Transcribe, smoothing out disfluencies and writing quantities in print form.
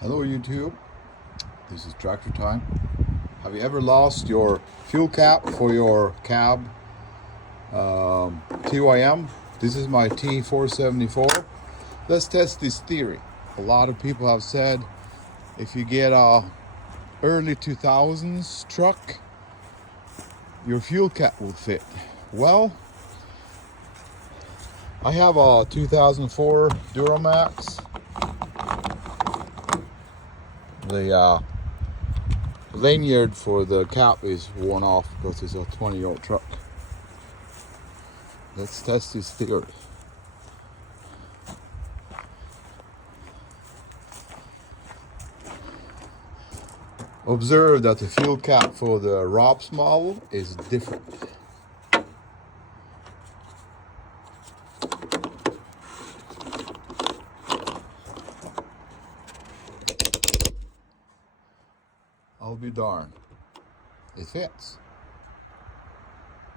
Hello YouTube, this is Tractor Time. Have you ever lost your fuel cap for your cab TYM? This is my T474. Let's test this theory. A lot of people have said if you get a early 2000s truck, your fuel cap will fit. Well, I have a 2004 Duramax. The lanyard for the cap is worn off because it's a 20-year-old truck. Let's test this theory. Observe that the fuel cap for the ROPS model is different. I'll be darned. It fits.